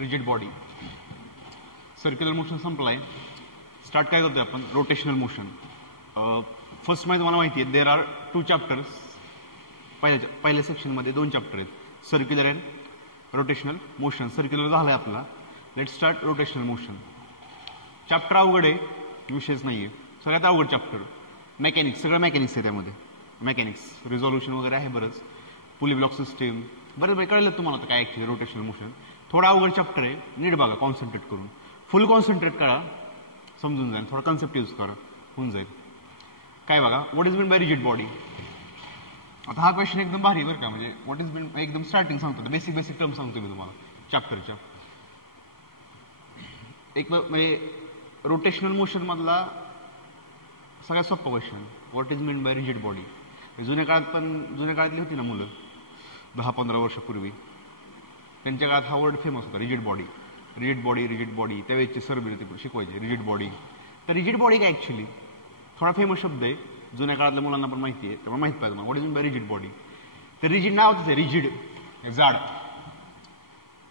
Rigid body. Circular motion संपलाय. Start काय करतोय आपण? Rotational motion. फर्स्ट मध्ये तुम्हाला माहिती आहे देर आर 2 चॅप्टर्स. पहिल्या सेक्शनमध्ये 2 चॅप्टर आहेत, circular and rotational motion. Circular झालाय आपला. Let start rotational motion. Chapter अवघड आहे, विषयच नाहीये. सगळ्यात अवघड चॅप्टर मेकॅनिक्स. सगळं मेकॅनिक्स आहे त्यामध्ये. मेकॅनिक्स रिझॉल्युशन वगैरे आहे बरंच. पुली ब्लॉक सिस्टीम बरं कळलं तुम्हाला काय ऍक्च्युअली रोटेशनल मोशन. थोडा अवघड चॅप्टर आहे, नीट बघा कॉन्सन्ट्रेट करून. फुल कॉन्सन्ट्रेट करा, समजून जाईल. थोडा कन्सेप्ट यूज करा, होऊन जाईल. काय बघा, what is mean by rigid body. आता हा क्वेश्चन एकदम भारी बरं का. म्हणजे व्हॉट इज मीन एकदम स्टार्टिंग सांगतो, बेसिक टर्म सांगतो मी तुम्हाला चॅप्टरच्या. एक म्हणजे रोटेशनल मोशन मधला सगळ्यात सोपा question, what is mean by rigid body. जुन्या काळातली होती ना मुलं 10-15 वर्षापूर्वी, त्यांच्या काळात हा वर्ड फेमस होता, rigid body. Rigid body, rigid body. त्यावेळेचे सर बिल शिकवायचे रिजिड बॉडी. तर रिजिड बॉडी काय ऍक्च्युली थोडा फेमस शब्द आहे, जुन्या काळातल्या मुलांना पण माहिती आहे, त्यामुळे माहित पाहिजे. What is mean by rigid body. तर रिजिड नाव आहे रिजिड, जाड.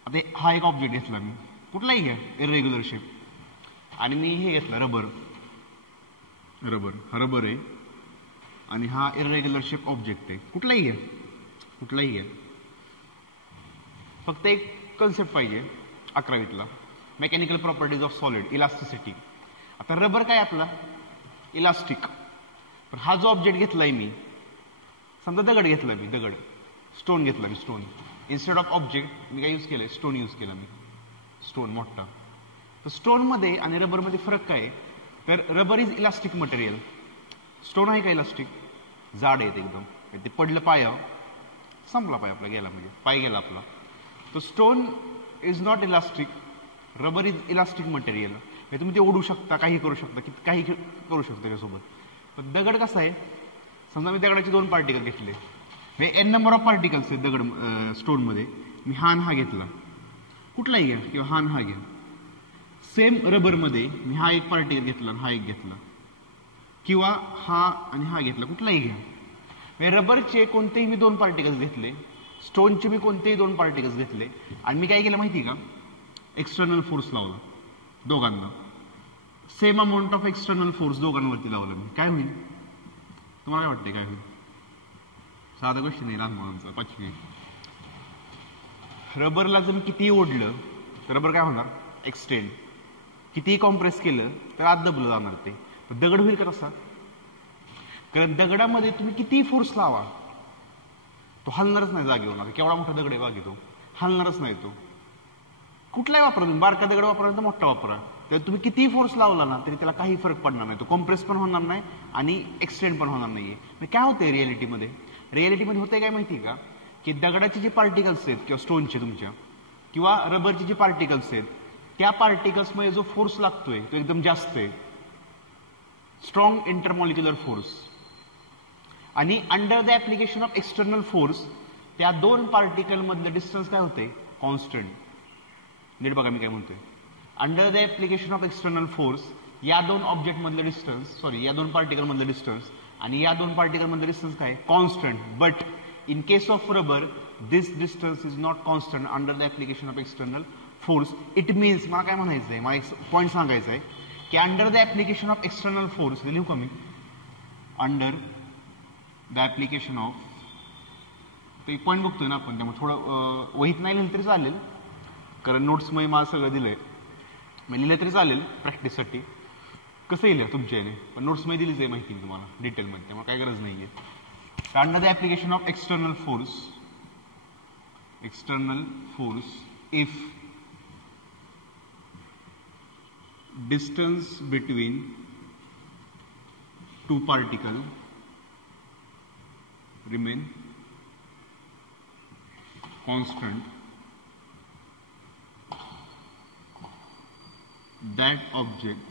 आता हा एक ऑब्जेक्ट घेतला मी, कुठलाही घ्या, इरेग्युलर शेप. आणि मी हे घेतलं रबर. हा रबर आहे आणि हा इरेग्युलर शेप ऑब्जेक्ट आहे. कुठलाही घ्या. फक्त एक कन्सेप्ट पाहिजे 11वीतला, mechanical properties of solid, elasticity. आता रबर काय आपला इलास्टिक. पण हा जो ऑब्जेक्ट घेतलाय मी, समजा दगड घेतला मी, स्टोन घेतला मी, स्टोन. इन्स्टेड ऑफ ऑब्जेक्ट मी काय यूज केलंय, स्टोन यूज केला मी, स्टोन मोठा. तर स्टोन मध्ये आणि रबर मध्ये फरक काय आहे, तर rubber is elastic material. Stone आहे का इलास्टिक, जाड आहे एकदम. ते पडलं पाया, संपला पाय आपला, गेला म्हणजे पाय गेला आपला. तर stone is not elastic, rubber is elastic material. तुम्ही ते ओढू शकता, काही करू शकता, काही करू शकता त्याच्यासोबत. पण दगड कसा आहे, समजा मी दगडाचे 2 पार्टिकल घेतले, एन नंबर ऑफ पार्टिकल्स आहेत दगड स्टोन मध्ये. मी हा आणि हा घेतला, कुठलाही घ्या, किंवा हा आणि हा घ्या. सेम रबर मध्ये मी हा एक पार्टिकल घेतला, हा एक घेतला, किंवा हा आणि हा घेतला, कुठलाही घ्या. रबरचे कोणतेही मी 2 पार्टिकल्स घेतले, स्टोनचे मी कोणतेही 2 पार्टिकल्स घेतले, आणि मी काय केलं माहिती का, एक्सटर्नल फोर्स लावला दोघांना. Same amount of external force दोघांवरती लावलं मी. काय होईल तुम्हाला काय वाटतंय, काय होईल? साधा क्वेश्चन आहे लहान मुलांचा, 5वी. रबरला जर मी कितीही ओढलं तर रबर काय होणार, एक्सटेंड. कितीही कॉम्प्रेस केलं तर आत दबलं जाणार ते. दगड होईल का तसा? कारण दगडामध्ये तुम्ही कितीही फोर्स लावा, तो हलणारच नाही जागेवर. केवढा मोठा दगड आहे बाकी, तो हलणारच नाही. तो कुठलाही वापरा तुम्ही, बारका दगड वापरा तर मोठा वापरा, तर तुम्ही कितीही फोर्स लावला ना तरी त्याला काही फरक पडणार नाही. तो कॉम्प्रेस पण होणार नाही आणि एक्सटेंड पण होणार नाहीये. काय होतंय रिअलिटीमध्ये होतंय काय माहिती का, की दगडाचे जे पार्टिकल्स आहेत किंवा स्टोनचे तुमच्या किंवा रबरचे जे पार्टिकल्स आहेत, त्या पार्टिकल्स मध्ये जो फोर्स लागतोय तो एकदम जास्त आहे, स्ट्रॉंग इंटरमॉलिक्युलर फोर्स. आणि under the application of external force त्या 2 पार्टिकल मधलं डिस्टन्स काय होते, कॉन्स्टंट. नीट बघा मी काय म्हणतोय. Under the application of external force या 2 ऑब्जेक्ट मधलं डिस्टन्स, या 2 पार्टिकल मधलं डिस्टन्स आणि या 2 पार्टिकल मधलं डिस्टन्स काय, constant. But in case of rubber this distance is not constant under the application of external force. It means, मला काय म्हणायचं आहे, मला एक पॉईंट सांगायचा आहे की under the application of external force, लिहू का मी, अंडर द ऍप्लिकेशन ऑफ, एक पॉईंट बघतोय ना आपण, त्यामुळे थोडं वहीत नाही लिहिलं तरी चालेल, कारण नोट्समध्ये मला सगळं दिलंय, मी लिहिलं तरी चालेल प्रॅक्टिससाठी. कसं लिहिलं तुमच्या याने, पण नोट्समध्ये दिलीच आहे माहिती तुम्हाला डिटेलमध्ये, त्यामुळे काही गरज नाहीये. Under the application of external force if distance between 2 particles remain constant, that object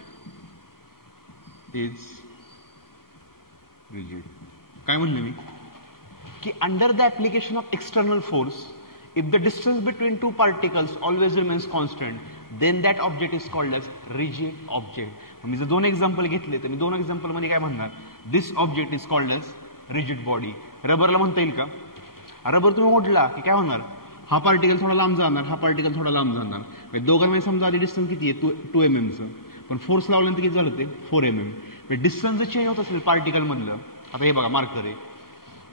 is rigid. काय म्हणलं मी की under the application of external force if the distance between 2 particles always remains constant, then that object is called as rigid object. मी जर 2 example घेतले तर मी 2 example मध्ये काय म्हणणार, this object is called as rigid body. रबरला म्हणता येईल का, रबर तुम्ही ओढला की काय होणार, हा पार्टिकल थोडा लांब जाणार, हा पार्टिकल थोडा लांब जाणार. म्हणजे दोघांमध्ये समजा आधी डिस्टन्स किती आहे 2 mm, पण फोर्स लावल्यानंतर किती झालं ते 4 mm. डिस्टन्स जर चेंज होत असेल पार्टिकल मधलं, आता हे बघा मार्कर आहे,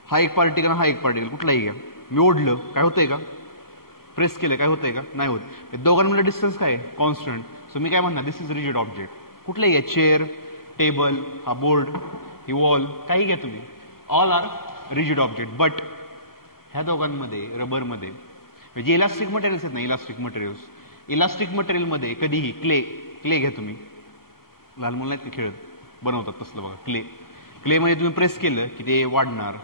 हा एक पार्टिकल हा एक पार्टिकल कुठलाही घ्या, मी ओढलं काय होतंय का, प्रेस केलं काय होतंय का, नाही होत. दोघांमधलं डिस्टन्स काय आहे कॉन्स्टंट. सो मी काय म्हणणार दिस इज रिजिड ऑब्जेक्ट. कुठलाही घ्या, चेअर, टेबल, हा बोर्ड, ही वॉल, काही घ्या तुम्ही, all are rigid object. But ह्या दोघांमध्ये रबरमध्ये जे इलास्टिक मटेरियल्स आहेत ना, इलास्टिक मटेरियलमध्ये कधीही क्ले घ्या तुम्ही, लहान मुलं आहेत खेळत बनवतात तसलं बघा, क्लेमध्ये तुम्ही प्रेस केलं की ते वाढणार,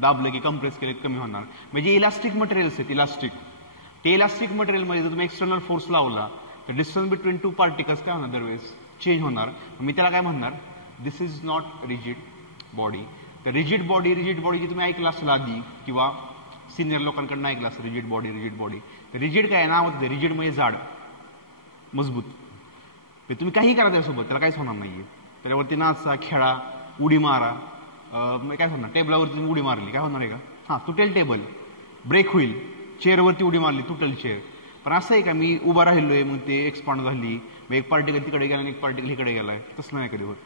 दाबलं की कम्प्रेस केलं की कमी होणार. म्हणजे इलास्टिक मटेरियल्स आहेत, ते इलास्टिक मटेरियलमध्ये जर तुम्ही एक्सटर्नल फोर्स लावला तर डिस्टन्स बिटवीन 2 पार्टिकल्स काय होणार दरवेळेस चेंज होणार. मी त्याला काय म्हणणार दिस इज नॉट रिजिड बॉडी. तर रिजिड बॉडी जी तुम्ही ऐकलं असेल आधी किंवा सिनियर लोकांकडून ऐकलं असं रिजिड बॉडी. रिजिड काय नाव होतं, रिजिड म्हणजे जाड मजबूत. तुम्ही काही करा त्यासोबत त्याला काहीच होणार नाहीये. त्याच्यावरती नाचा, खेळा, उडी मारा, काय होणार, टेबलावरती उडी मारली काय होणार आहे का, हा तुटेल टेबल, ब्रेक होईल, चेअरवरती उडी मारली तुटेल चेअर. पण असं आहे का मी उभा राहिलोय मग ते एक्सपांड झाली, मग एक पार्टिकल तिकडे गेला आणि एक पार्टिकल इकडे गेलाय, तसं नाही कधी होत.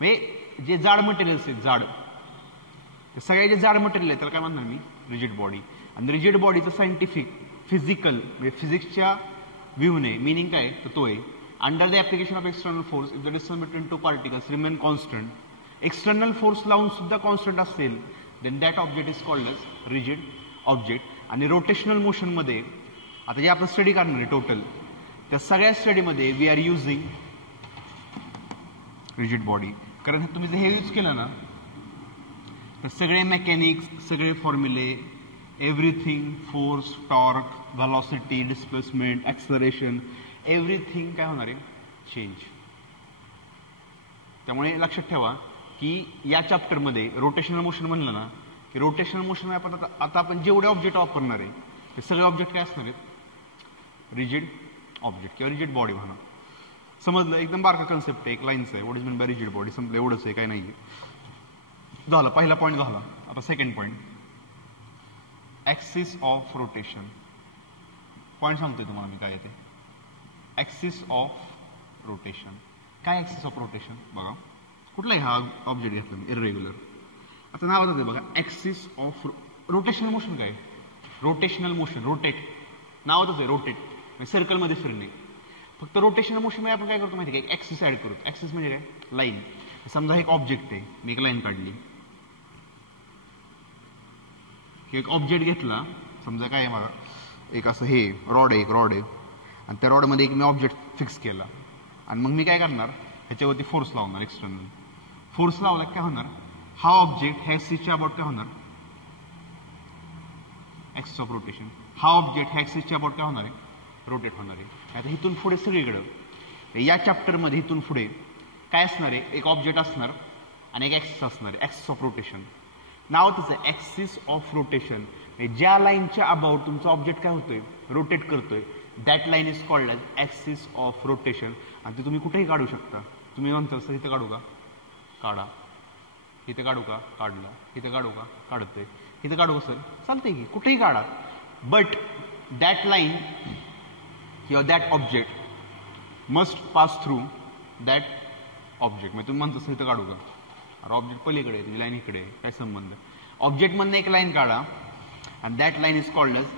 म्हणजे जे जाड मटेरियल्स आहेत जाड, सगळे जे जाड मटेरियल आहे त्याला काय म्हणणार मी रिजिड बॉडी. आणि रिजिड बॉडीचं सायंटिफिक फिजिकल म्हणजे फिजिक्सच्या व्ह्यूने मिनिंग काय तर तो आहे under the application of external force if the distance between 2 particles remain constant. External force लावून सुद्धा कॉन्स्टंट असेल then that object is called as rigid object. आणि रोटेशनल मोशनमध्ये आता जे आपण स्टडी करणार आहे टोटल त्या सगळ्या स्टडीमध्ये we are using rigid body. कारण तुम्ही जर हे यूज केलं ना तर सगळे मेकॅनिक्स, सगळे फॉर्म्युले, everything, force, torque, velocity, displacement, acceleration, everything काय होणार आहे चेंज. त्यामुळे लक्षात ठेवा की या चॅप्टरमध्ये रोटेशनल मोशन म्हणलं ना की रोटेशनल मोशन आपण आता आपण जेवढे ऑब्जेक्ट वापरणार आहे ते सगळे ऑब्जेक्ट काय असणार आहेत रिजिड ऑब्जेक्ट किंवा रिजिड बॉडी म्हणा. समजलं, एकदम बारका कन्सेप्ट आहे, एक लाईनच आहे, what is mean by rigid body, संपलं एवढंच आहे, काय नाहीये. झालं पहिला पॉईंट झाला. आता second point axis of rotation. Point सांगतोय तुम्हाला मी काय येते ऍक्सिस ऑफ रोटेशन. काय ऍक्सिस ऑफ रोटेशन बघा, कुठलाही हा ऑब्जेक्ट घेतला मी इरेग्युलर, आता नाव होतं बघा ऍक्सिस ऑफ रोटेशनल मोशन. काय रोटेशनल मोशन, रोटेट नावच आहे, रोटेट सर्कलमध्ये फिरणे. फक्त रोटेशनल मोशन मध्ये आपण काय करतो माहिती काय, ऍक्सिस ऍड करतो. ऍक्सिस म्हणजे काय लाईन. समजा एक ऑब्जेक्ट आहे, मी एक लाईन काढली, एक ऑब्जेक्ट घेतला, समजा काय आहे मला एक असं हे रॉड आहे, एक रॉड आहे आणि त्या रॉडमध्ये एक मी ऑब्जेक्ट फिक्स केला आणि मग मी काय करणार ह्याच्यावरती फोर्स लावणार, एक्सटर्नल फोर्स लावला काय होणार, हा ऑब्जेक्ट ह्या ऍक्सिसच्या अबाउट काय होणार ऍक्सिस ऑफ रोटेशन. हा ऑब्जेक्ट ह्या ऍक्सिसच्या अबाउट काय होणार आहे रोटेट होणार आहे. आता इथून पुढे सगळीकडं या चॅप्टरमध्ये इथून पुढे काय असणार आहे, एक ऑब्जेक्ट असणार आणि एक ऍक्सिस असणार आहे, ऍक्सिस ऑफ रोटेशन. नाव त्याचं ऍक्सिस ऑफ रोटेशन. ज्या लाईनच्या अबाउट तुमचा ऑब्जेक्ट काय होतोय रोटेट करतोय that line is called as axis of rotation. आणि ती तुम्ही कुठेही काढू शकता. तुम्ही नंतर सर इथं काढू का, काढा, इथे काढू का, काढला, इथे काढू का, काढतोय, इथे काढू का सर, चालतंय की कुठेही काढा. बट दॅट लाईन किंवा that object must pass through that object. म्हणजे तुम्ही म्हणतो सर इथं काढू का, अरे ऑब्जेक्ट पलीकडे आहे, लाईन इकडे आहे, काय संबंध. ऑब्जेक्ट मधनं एक लाईन काढा and that line is called as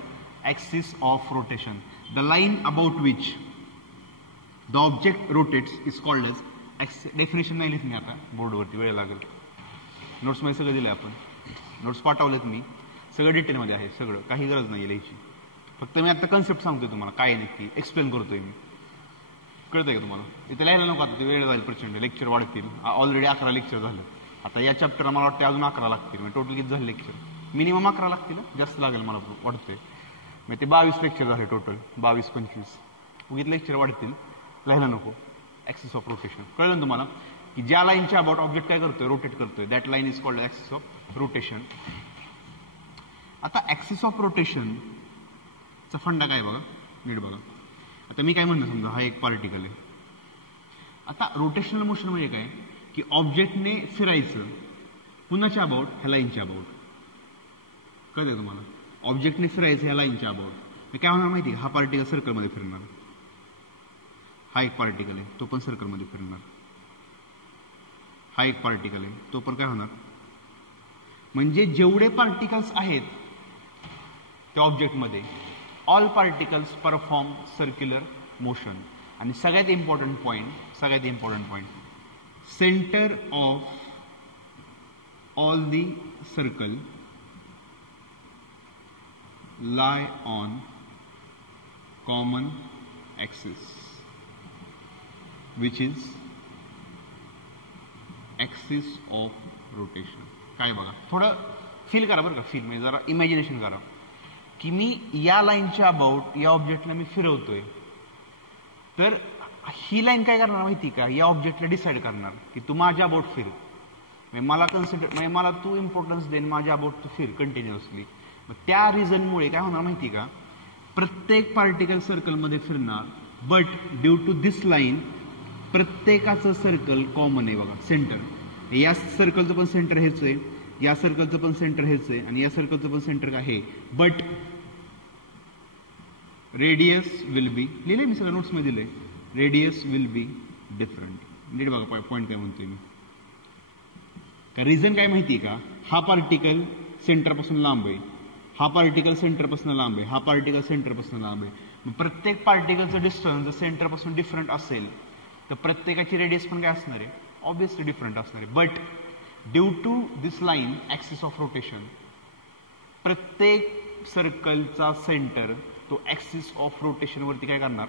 axis of rotation. The line about which the object rotates is called as definition. नाही लिहित मी आता बोर्डवरती, वेळ लागेल. नोट्समध्ये सगळं दिलं आपण, नोट्स पाठवलेत मी, सगळं डिटेलमध्ये आहे, सगळं काही गरज नाही लिहायची. फक्त मी आता कन्सेप्ट सांगतोय तुम्हाला काय नक्की एक्सप्लेन करतोय मी, कळतंय का तुम्हाला. इथे लिहायला नको आता, ते वेळ जाईल प्रचंड, लेक्चर वाढतील. ऑलरेडी 11 लेक्चर झालं. आता या चॅप्टरला मला वाटतं अजून 11 लागतील. म्हणजे टोटल किती झाले लेक्चर, मिनिमम 11 लागतील, जास्त लागेल मला वाटतंय. म्हणजे ते 22 लेक्चर झाले टोटल, 22-25 उगीत लेक्चर वाढतील, लिहायला नको. ऍक्सिस ऑफ रोटेशन कळलं तुम्हाला की ज्या लाईनच्या अबाउट ऑब्जेक्ट काय करतोय रोटेट करतोय that line is called axis of rotation. आता ऍक्सिस ऑफ रोटेशन चा फंडा काय बघा, नीट बघा. आता मी काय म्हणतो, समजा हा एक पार्टिकल आहे. आता रोटेशनल मोशन म्हणजे काय की ऑब्जेक्टने फिरायचं पुन्हाच्या अबाउट ह्या लाईनच्या अबाउट. कळतंय तुम्हाला, ऑब्जेक्टने फिरायचं ह्या लाईनच्या अबाउट. मी काय होणार माहिती आहे, हा पार्टिकल सर्कलमध्ये फिरणार, हा एक पार्टिकल आहे तो पण सर्कलमध्ये फिरणार, हा एक पार्टिकल आहे तो पण काय होणार. म्हणजे जेवढे पार्टिकल्स आहेत त्या ऑब्जेक्टमध्ये, all particles perform circular motion. आणि सगळ्यात important point, centre of all the circle lie on common axis which is axis of rotation. काय बघा, थोडं फील करा बरं का, फील म्हणजे जरा इमॅजिनेशन करा की मी या लाईनच्या अबाउट या ऑब्जेक्टला मी फिरवतोय, तर ही लाईन काय करणार माहिती का, या ऑब्जेक्टला डिसाईड करणार की तू माझ्या अबाउट फिर, मला कन्सिडर मला तू इम्पॉर्टन्स देन माझ्या अबाउट तू फिर कंटिन्युअसली. त्या रिझनमुळे काय होणार माहिती का, प्रत्येक पार्टिकल सर्कलमध्ये फिरणार, but due to this line प्रत्येकाचं सर्कल कॉमन आहे बघा, सेंटर. या सर्कलचं पण सेंटर हेच आहे, या सर्कलचं पण सेंटर हेच आहे, आणि या सर्कलचं पण सेंटर आहे, बट रेडियस विल बी, लिहिले मी सगळ्या नोट्समध्ये दिले, रेडियस विल बी डिफरंट. नीट बघा पॉईंट काय म्हणतोय मी. का रिझन काय माहिती का, हा पार्टिकल सेंटरपासून लांब आहे, हा पार्टिकल सेंटरपासून लांब आहे, हा पार्टिकल सेंटरपासून लांब आहे. प्रत्येक पार्टिकलचं डिस्टन्स जर सेंटरपासून डिफरंट असेल तर प्रत्येकाची रेडियस पण काय असणार आहे, ऑब्विसली डिफरंट असणार आहे. But due to this line axis of rotation, प्रत्येक सर्कलचा सेंटर तो ऍक्सिस ऑफ रोटेशन वरती काय करणार.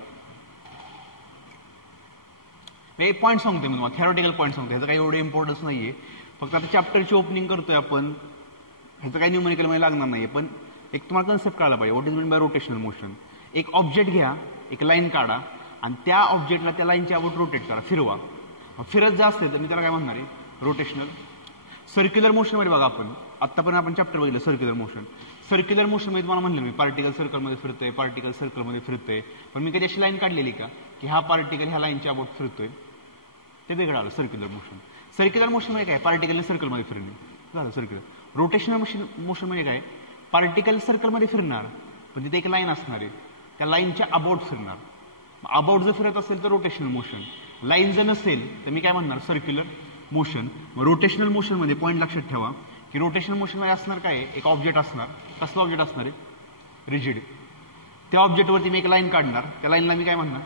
एक पॉईंट सांगतोय मी तुम्हाला, थेरॉटिकल पॉईंट सांगतो, ह्याचं काही एवढं इम्पॉर्टन्स नाहीये, फक्त आता चॅप्टरची ओपनिंग करतोय आपण, ह्याचं काही न्यूमेरिकल मध्ये लागणार नाहीये, पण एक तुम्हाला कन्सेप्ट कळायला पाहिजे, what is mean bye rotational motion. एक ऑब्जेक्ट घ्या, एक लाईन काढा, आणि त्या ऑब्जेक्टला त्या लाईनच्या अबाउट रोटेट करा, फिरवा. फिरत जास्त तर मी त्याला काय म्हणणार आहे, रोटेशनल. सर्क्युलर मोशन मध्ये बघा, आतापर्यंत आपण चॅप्टर बघितलं सर्क्युलर मोशन. सर्क्युलर मोशन मध्ये तुम्हाला म्हणलं मी, पार्टिकल सर्कलमध्ये फिरतोय, पार्टिकल सर्कलमध्ये फिरतोय, पण मी कधी अशी लाईन काढलेली का की हा पार्टिकल ह्या लाईनच्या अबाउट फिरतोय, ते वेगळं आलं सर्क्युलर मोशन. सर्क्युलर मोशन मध्ये काय, पार्टिकलने सर्कलमध्ये फिरणे झालं सर्क्युलर. रोटेशनल मोशन म्हणजे काय, पार्टिकल सर्कलमध्ये फिरणार, पण तिथे एक लाईन असणार आहे, त्या लाईनच्या अबाउट फिरणार. अबाउट जर फिरत असेल तर रोटेशनल मोशन, लाईन जर नसेल तर मी काय म्हणणार, सर्क्युलर मोशन. रोटेशनल मोशन मध्ये पॉईंट लक्षात ठेवा की रोटेशनल मोशन मध्ये असणार काय, एक ऑब्जेक्ट असणार. कसलं ऑब्जेक्ट असणार आहे, रिजिड. त्या ऑब्जेक्टवरती मी एक लाईन काढणार, त्या लाईनला मी काय म्हणणार,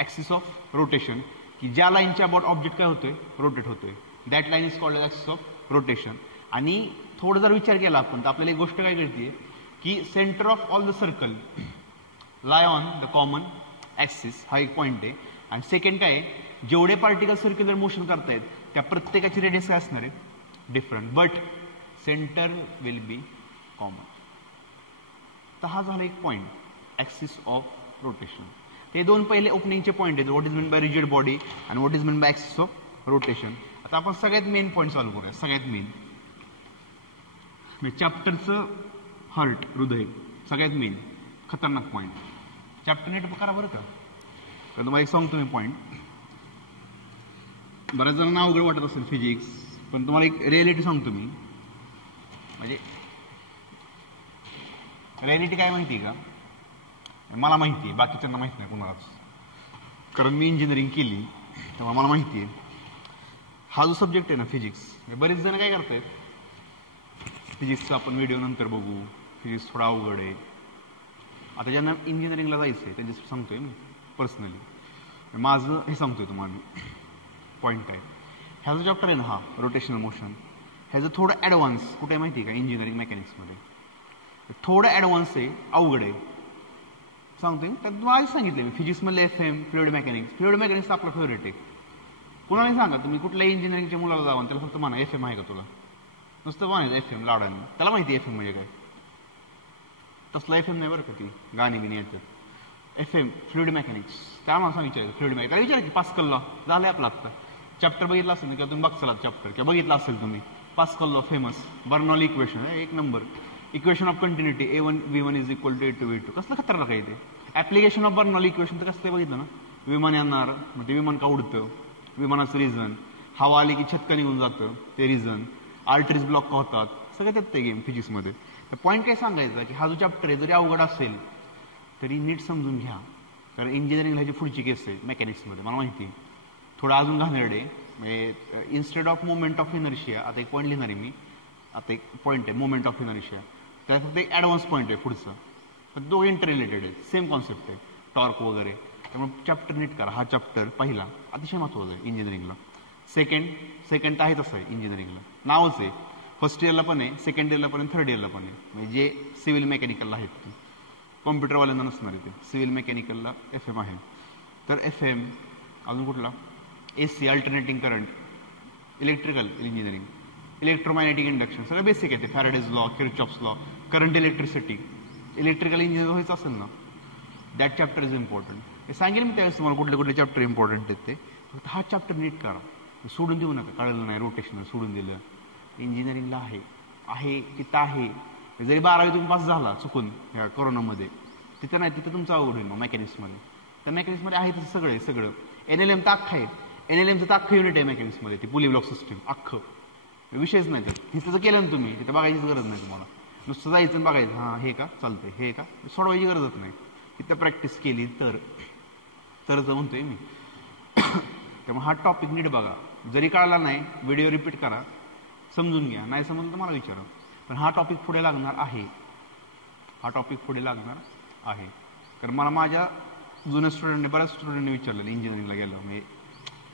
ऍक्सिस ऑफ रोटेशन, की ज्या लाईनच्या अबाउट ऑब्जेक्ट काय होतोय, रोटेट होतोय. That line is called axis of rotation. आणि थोडं जर विचार केला आपण तर आपल्याला एक गोष्ट काय कळते की centre of all the circle lie on the common axis, हा एक पॉईंट आहे. आणि सेकंड काय, जेवढे पार्टिकल सर्क्युलर मोशन करतायत त्या प्रत्येकाची रेडियस काय असणार आहे, different, but centre will be common. तर हा झाला एक पॉईंट, ऍक्सिस ऑफ रोटेशन. हे दोन पहिले ओपनिंगचे पॉईंट आहेत, what is mean by rigid body आणि what is mean by axis of rotation. आता आपण सगळ्यात मेन पॉईंट चालू करूया, सगळ्यात मेन चॅप्टरचं हार्ट, हृदय, सगळ्यात मेन खतरनाक पॉईंट. चॅप्टर नेट करा बरं का, तर तुम्हाला एक सांगतो मी पॉईंट. बऱ्याच जणांना अवघड वाटत असेल फिजिक्स, पण तुम्हाला एक रियालिटी सांगतो मी. म्हणजे रियालिटी काय माहिती का, मला माहिती आहे, बाकीच्यांना माहित नाही कुणालाच, कारण मी इंजिनिअरिंग केली तेव्हा मला माहिती आहे. हा जो सब्जेक्ट आहे ना फिजिक्स, बरेच जण काय करतायत, फिजिक्सचा आपण व्हिडिओ नंतर बघू, फिजिक्स थोडा अवघड आहे. आता ज्यांना इंजिनिअरिंगला जायचं आहे त्यांच्यासाठी सांगतोय मी पर्सनली, माझं हे सांगतोय तुम्हाला मी पॉईंट काय. ह्याचा चॅप्टर आहे ना हा रोटेशनल मोशन, ह्याचं थोडं ॲडव्हान्स कुठे आहे माहिती आहे का, इंजिनिअरिंग मेकॅनिक्समध्ये थोडं ॲडव्हान्स आहे, अवघड आहे सांगतोय. त्यात तुम्हाला सांगितलं मी फिजिक्समधले FM, fluid mechanics. Fluid mechanics आपला फेवरेट आहे. कुणालाही सांगा तुम्ही कुठल्याही इंजिनिअरिंगच्या मुलाला जावा त्याला फक्त म्हणा FM आहे का तुला, नुसतं म्हणायचं FM लाडाने, त्याला माहिती FM म्हणजे काय. तसला FM नाही बरं का, ती गाणी बिणी येतात. FM फ्लुइड मेकॅनिक्स, त्या माणसाला विचारायचं फ्लुइड मेकॅनिक्स, त्याला विचारा की पास्कल लॉ झालंय आपला आत्ता चॅप्टर बघितला असेल ना, किंवा तुम्ही बघचाल चॅप्टर किंवा बघितला असेल तुम्ही, Pascal law famous, Bernoulli equation, एक number equation of continuity A1 V1 is equal to A2 V2. कसलं खतरनाक आहे ते. ऍप्लिकेशन ऑफ बर्नॉली इक्वेशन तर कसं बघितलं ना, विमान येणार मग ते विमान का उडतं, विमानाचं रिझन, हवा आली की छतका निघून जातं ते रिझन, आर्टरीज ब्लॉक का होतात, सगळं त्यात ते गेम फिजिक्समध्ये. तर पॉईंट काय सांगायचा की हा जो चॅप्टर आहे जरी अवघड असेल तरी नीट समजून घ्या, कारण इंजिनिअरिंगला ह्याची पुढची केस आहे मेकॅनिक्समध्ये मला माहिती आहे. थोडं अजून घाणेरडे म्हणजे instead of moment of inertia, आता एक पॉईंट लिहिणार आहे मी, आता एक पॉईंट आहे मोमेंट ऑफ इनर्शिया, त्यात फक्त एक ॲडव्हान्स पॉईंट आहे पुढचं, पण दोघे इंटर रिलेटेड आहेत, सेम कॉन्सेप्ट आहे टॉर्क वगैरे. त्यामुळे चॅप्टर नीट करा. हा चॅप्टर पहिला अतिशय महत्त्वाचा आहे इंजिनिअरिंगला. सेकंड तर आहे तसं आहे इंजिनिअरिंगला, नावच आहे. फर्स्ट इयरला पण आहे, सेकंड इयरला पण आहे, थर्ड इयरला पण आहे. म्हणजे जे सिव्हिल मेकॅनिकलला आहेत ते, कॉम्प्युटरवाल्यांना नसणार आहे ते. सिव्हिल मेकॅनिकलला FM आहे. तर FM अजून कुठला, AC alternating current, electrical engineering, electromagnetic induction, सगळं बेसिक आहे ते. Faraday's law, Kirchhoff's law, current electricity. Electrical engineer व्हायचं असेल ना, दॅट चॅप्टर इज इम्पॉर्टंट. हे सांगेल मी त्यावेळेस तुम्हाला कुठले कुठले चॅप्टर इम्पॉर्टंट आहेत ते. फक्त हा चॅप्टर नीट करा, सोडून देऊ नका. कळलं नाही रोटेशनल सोडून दिलं. इंजिनिअरिंगला आहे तिथं आहे. जरी 12वी तुम्ही पास झाला चुकून ह्या कोरोनामध्ये, तिथं नाही, तिथं तुमचं अवघड होईल मग मेकॅनिक्समध्ये. तर मेकॅनिक्समध्ये आहे तसं सगळं आहे, सगळं. NLM तर अख्खं आहे, NLMचं तर अख्खं युनिट आहे मेकॅनिक्समध्ये, ती पुली ब्लॉक सिस्टीम अख्खं, विषयच नाही. तर तिथं जर केलं ना तुम्ही, तिथं बघायचीच गरज नाही तुम्हाला. नुसतं जायचं आणि बघायचं, हां हे का चालतंय, हे का, सोडवायची गरजच नाही. तिथं प्रॅक्टिस केली तर म्हणतोय मी. त्यामुळे हा टॉपिक नीट बघा. जरी कळला नाही, व्हिडिओ रिपीट करा, समजून घ्या. नाही समजून तर मला विचारा. पण हा टॉपिक पुढे लागणार आहे, हा टॉपिक पुढे लागणार आहे. कारण मला माझ्या जुन्या स्टुडंटने, बऱ्याच स्टुडंटने विचारलेलं इंजिनिअरिंगला गेलो, म्हणजे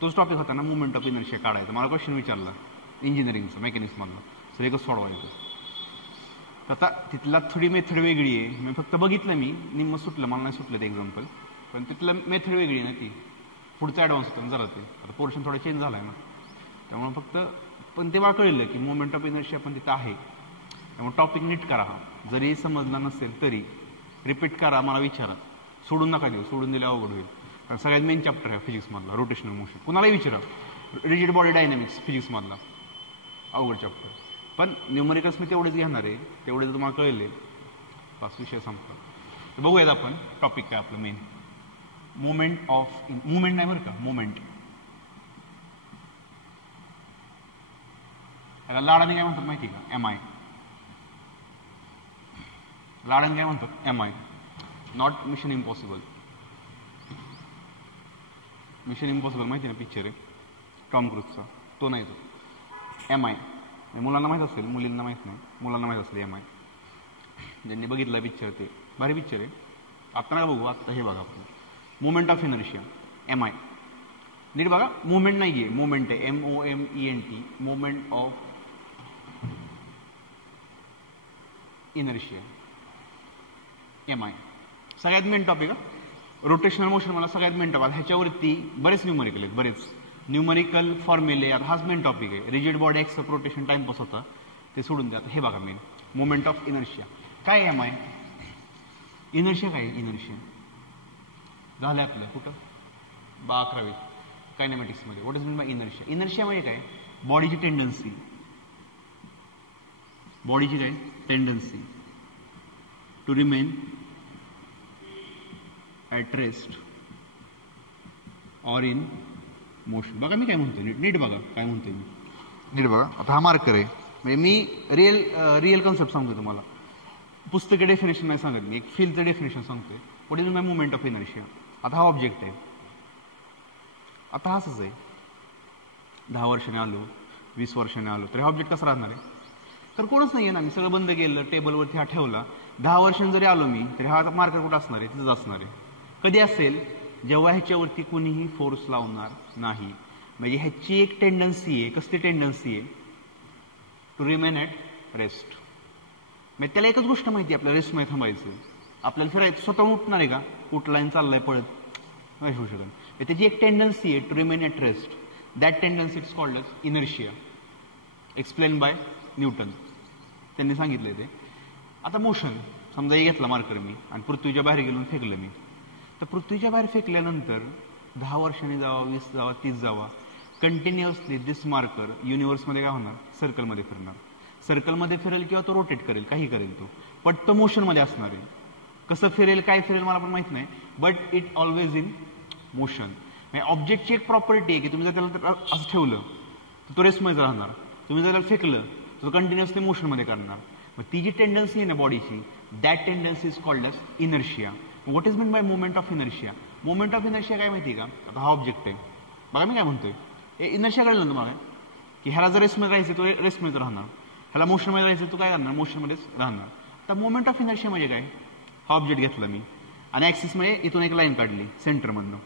तोच टॉपिक होता ना, मुवमेंट ऑफ इनर्शिया काढायचा. मला क्वेश्चन विचारला इंजिनिअरिंगचं मेकॅनिक्समधलं, सर एकच सोडवायचं. आता तिथला थोडी मेथड वेगळी आहे. मी फक्त बघितलं, मी निम्म सुटलं, मला नाही सुटलं ते एक्झाम्पल, पण तिथलं मेथड वेगळी आहे ना ती. पुढचं ॲडव्हान्स होतं जरा ते. आता पोर्शन थोडा चेंज झाला आहे ना, त्यामुळे फक्त पण ते मला कळलं की मोमेंट ऑफ इनर्शिया पण तिथं आहे. त्यामुळे टॉपिक नीट करा. जरी समजला नसेल तरी रिपीट करा, मला विचारा. सोडून नका देऊ, सोडून दिले अवघड होईल. कारण सगळ्यात मेन चॅप्टर आहे फिजिक्समधला रोटेशनल मोशन. कुणालाही विचारा, रिजिड बॉडी डायनॅमिक्स फिजिक्समधला अवघड चॅप्टर. पण न्यूमरिकल्स मी तेवढेच घेणार आहे, तेवढे तुम्हाला कळले पाच विषय संपला. तर बघूयात आपण टॉपिक काय आपलं मेन. मोमेंट नाही बरं का, मोमेंट. त्याला लाडाने काय म्हणतात माहिती का, MI. लाडाने काय म्हणतात, MI. Not mission impossible. Mission impossible माहिती ना, पिक्चर आहे टॉम क्रूजचा, तो नाही तो. MI मुलांना माहीत असेल, मुलींना माहीत नाही, मुलांना माहीत असेल. MI ज्यांनी बघितलं पिक्चर ते भारी पिक्चर आहे. आता नका बघू, आत्ता हे बघा आपण. Moment of inertia, MI. नीट बघा, मुवमेंट नाही आहे, मोमेंट आहे, MOMENT. Moment of inertia, MI. सगळ्यात मेन टॉपिक आहे रोटेशनल मोशन. मला सगळ्यात मेन टॉपिक, ह्याच्यावरती बरेच न्यूमरिकल आहेत, बरेच न्यूमरिकल फॉर्म्युले. आता हाच मेन टॉपिक आहे. Rigid body except rotation timepass होता, ते सोडून द्या. हे बघा मेन मोमेंट ऑफ इनर्शिया काय. MI इनर्शिया काय, इनर्शिया झालं आपलं कुठं 11वी कायनेमॅटिक्समध्ये. What is mean by inertia. Inertia म्हणजे काय, बॉडीची टेंडन्सी. बॉडीची काय tendency to remain at rest or in motion. बघा मी काय म्हणतोय, नीट बघा काय म्हणतोय मी, नीट बघा. आता हा मार्कर आहे, म्हणजे मी रिअल कॉन्सेप्ट सांगतोय तुम्हाला. पुस्तकी डेफिनेशन नाही सांगत मी, एक फील्डचं डेफिनेशन सांगतोय. What is mean bye movement of inertia. आता हा ऑब्जेक्ट आहे, आता हा असंच आहे. 10 वर्षाने आलो, 20 वर्षाने आलो, तर हा ऑब्जेक्ट कसा राहणार आहे. तर कोणच नाही आहे ना, मी सगळं बंद केलं, टेबलवरती हा ठेवला. 10 वर्षांनी जरी आलो मी, तरी हा मार्कर कुठं असणार आहे, तिथंच असणार आहे. कधी असेल, जेव्हा ह्याच्यावरती कुणीही फोर्स लावणार नाही. म्हणजे ह्याची एक टेंडन्सी आहे. कसली टेंडन्सी आहे, टू रिमेन ॲट रेस्ट. म्हणजे त्याला एकच गोष्ट माहिती आहे, आपल्याला रेस्टमध्ये थांबायचं. आपल्याला फिरायचं, स्वतः उठणार आहे का, उठला आणि चाललाय पळत, नाही होऊ शकत. त्याची एक टेंडन्सी आहे to remain at rest. That tendency it's called as inertia. Explain by Newton, त्यांनी सांगितलंय ते. आता मोशन समजा हे घेतला मार्कर मी आणि पृथ्वीच्या बाहेर गेलो फेकलं मी. तर पृथ्वीच्या बाहेर फेकल्यानंतर 10 वर्षांनी जावा, 20 जावा, 30 जावा, कंटिन्युअसली दिस मार्कर युनिव्हर्समध्ये काय होणार, सर्कलमध्ये फिरणार. सर्कलमध्ये फिरेल किंवा तो रोटेट करेल, काही करेल तो, पण तो मोशनमध्ये असणार आहे. कसं फिरेल, काय फिरेल मला पण माहित नाही, but it always in motion. ऑब्जेक्टची एक प्रॉपर्टी आहे की तुम्ही जर त्याला असं ठेवलं तर तो रेस्टमध्ये राहणार. तुम्ही जर त्याला फेकलं तर तो कंटिन्युअसली मोशनमध्ये करणार. मग ती जी टेंडन्सी आहे ना बॉडीची, that tendency is called as inertia. What is mean by moment of inertia? Moment of inertia काय माहिती का? आता हा ऑब्जेक्ट आहे बघा, मी काय म्हणतोय, इनर्शिया कळलं ना तुम्हाला की ह्याला जर रेस्टमध्ये राहायचं तो रेस्टमध्ये राहणार, ह्याला मोशनमध्ये राहायचं तो काय करणार, मोशनमध्येच राहणार. तर मोमेंट ऑफ इनर्शिया म्हणजे काय? हा ऑब्जेक्ट घेतला मी आणि ॲक्सिसमध्ये इथून एक लाईन काढली सेंटरमधनं.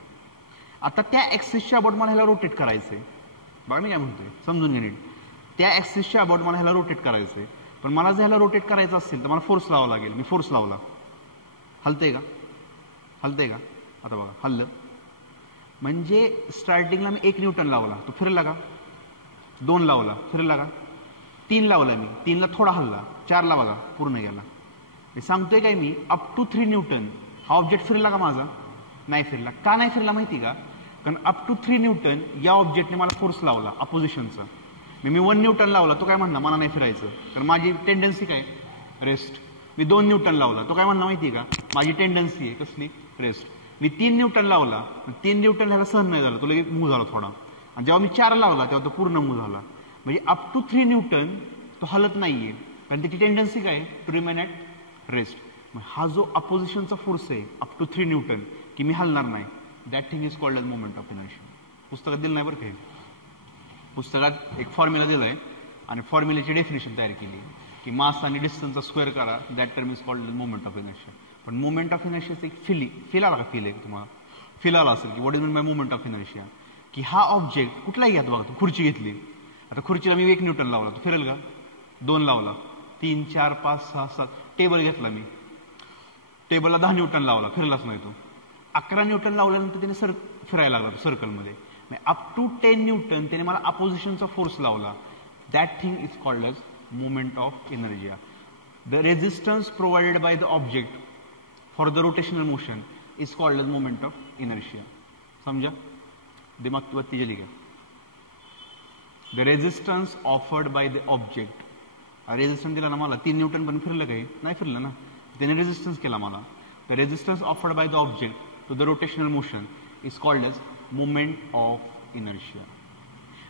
आता त्या ॲक्सिसच्या अबाउट मला ह्याला रोटेट करायचं आहे. बघा मी काय म्हणतोय, समजून घ्या नीट. त्या ॲक्सिसच्या अबाउट मला ह्याला रोटेट करायचं आहे, पण मला जर ह्याला रोटेट करायचं असेल तर मला फोर्स लावावा लागेल. मी फोर्स लावला, हलतंय का? हलतंय का? आता बघा हल्लं म्हणजे स्टार्टिंगला मी 1 न्यूटन लावला, तो फिरला का? 2 लावला, फिरला का? 3 लावला मी, 3ला थोडा हल्ला, 4ला बघा पूर्ण गेला. मी सांगतोय काय, मी अप टू 3 न्यूटन हा ऑब्जेक्ट फिरला का माझा? नाही फिरला. का नाही फिरला माहिती का? कारण अप टू 3 न्यूटन या ऑब्जेक्टने मला फोर्स लावला अपोजिशनचा. मी 1 न्यूटन लावला, तो काय म्हणला मला नाही फिरायचं, कारण माझी टेंडन्सी काय? रेस्ट. मी 2 न्यूटन लावला, तो काय म्हणला माहिती का? माझी टेंडन्सी आहे कसली? रेस्ट. मी 3 न्यूटन लावला, 3 न्यूटन ह्याला सहन नाही झालं, तो लगेच मूव्ह झाला थोडा. आणि जेव्हा मी 4 लावला तेव्हा तो पूर्ण मूव्ह झाला. म्हणजे अप टू 3 न्यूटन तो हलत नाहीये, कारण त्याची टेंडन्सी काय? To remain at rest. हा जो अपोजिशनचा फोर्स आहे अप टू 3 न्यूटन की मी हलणार नाही, that thing is called as moment of inertia. पुस्तकात दिलं नाही बरं काही, पुस्तकात एक फॉर्म्युला दिलाय आणि फॉर्म्युल्याची डेफिनेशन तयार केली की मास आणि डिस्टन्सचा स्क्वेअर करा, that term is called as moment of inertia. पण मोमेंट ऑफ इनर्शियाचं एक फील आला का? फील आहे तुम्हाला? फील आला असेल की what is mean by moment of inertia, की हा ऑब्जेक्ट कुठलाही घ्या, बघा खुर्ची घेतली, आता खुर्चीला मी 1 न्यूटन लावला, तो फिरेल का? 2 लावला, 3 4 5 6 7. टेबल घेतला मी, टेबलला 10 न्यूटन लावला, फिरलाच नाही तो. 11 न्यूटन लावल्यानंतर त्याने फिरायला लागला सर्कलमध्ये. अप टू 10 न्यूटन त्याने मला अपोजिशनचा फोर्स लावला, that thing is called as moment of inertia. The resistance provided by the object for the rotational motion is called as moment of inertia. समजा, दिमाग बत्ती जली का? The resistance offered by the object, resistance दिला ना मला, 3 Newton पण फिरलं काही नाही, फिरलं ना, त्याने रेजिस्टन्स केला मला. The resistance offered by the object to the rotational motion is called as moment of inertia.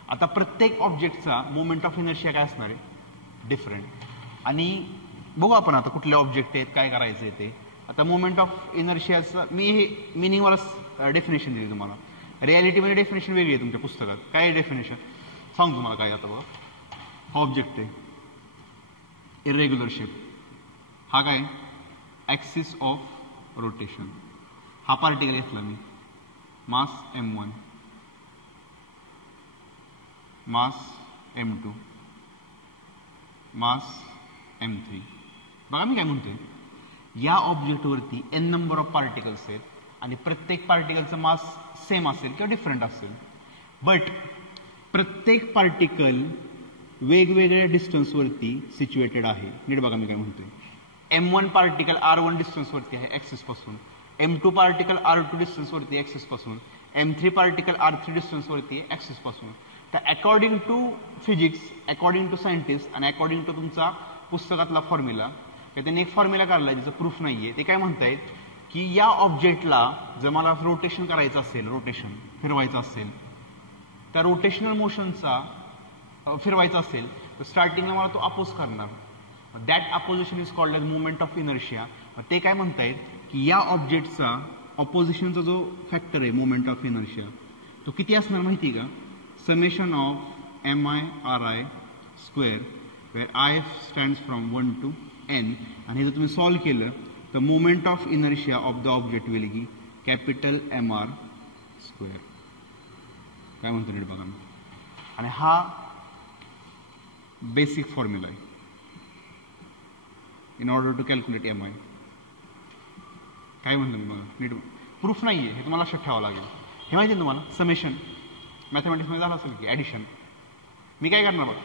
आता प्रत्येक ऑब्जेक्टचा मोमेंट ऑफ इनर्शिया काय असणार आहे? डिफरंट. आणि बघू आपण आता कुठले ऑब्जेक्ट आहेत, काय करायचं आहे ते. आता मोमेंट ऑफ इनर्शियाचं मी हे मिनिंगवाला डेफिनेशन दिली तुम्हाला. रियालिटीमध्ये डेफिनेशन वेगळी आहे तुमच्या पुस्तकात. काय डेफिनेशन सांगू तुम्हाला काय? आता बघा, हा ऑब्जेक्ट आहे इरेग्युलर शेप, हा काय? Axis of rotation. हा पार्टिकल घेतला मी, मास m1, मास m2, मास m3. बघा मी काय म्हणतोय, या ऑब्जेक्टवरती n नंबर ऑफ पार्टिकल्स आहेत आणि प्रत्येक पार्टिकलचं मास सेम असेल किंवा डिफरंट असेल, बट प्रत्येक पार्टिकल वेगवेगळ्या डिस्टन्सवरती सिच्युएटेड आहे. नीट बघा मी काय म्हणतोय. m1 पार्टिकल r1 डिस्टन्सवरती आहे ॲक्सिस पासून, m2 पार्टिकल r2 डिस्टन्सवरती ॲक्सिस पासून, m3 पार्टिकल r3 डिस्टन्सवरती आहे ॲक्सिस पासून. तर according to physics, according to scientist आणि अकॉर्डिंग टू तुमचा पुस्तकातला फॉर्म्युला, त्यांनी एक फॉर्म्युला काढला ज्याचं प्रूफ नाहीये. ते काय म्हणतायत की या ऑब्जेक्टला जर मला रोटेशन करायचं असेल, रोटेशन फिरवायचं असेल, त्या रोटेशनल मोशनचा फिरवायचा असेल तर स्टार्टिंगला मला तो अपोज करणार. That opposition is called as moment of inertia. ते काय म्हणतायत की या ऑब्जेक्टचा ऑपोजिशनचा जो फॅक्टर आहे मोमेंट ऑफ इनर्शिया, तो किती असणार माहिती का? Summation of mi/ri square, where i stands from 1 to n. आणि जर तुम्ही सॉल्व्ह केलं तर moment of inertia of the object will be capital mr square. काय म्हणतो नीट बघा. आणि हा बेसिक फॉर्म्युला आहे in order to calculate mi. काय म्हणतो मी मला नीट प्रूफ नाही आहे, हे तुम्हाला लक्षात ठेवावं लागेल. हे माहिती आहे तुम्हाला, समेशन मॅथमॅटिक्समध्ये झालं असेल की ॲडिशन. मी काय करणार बघा,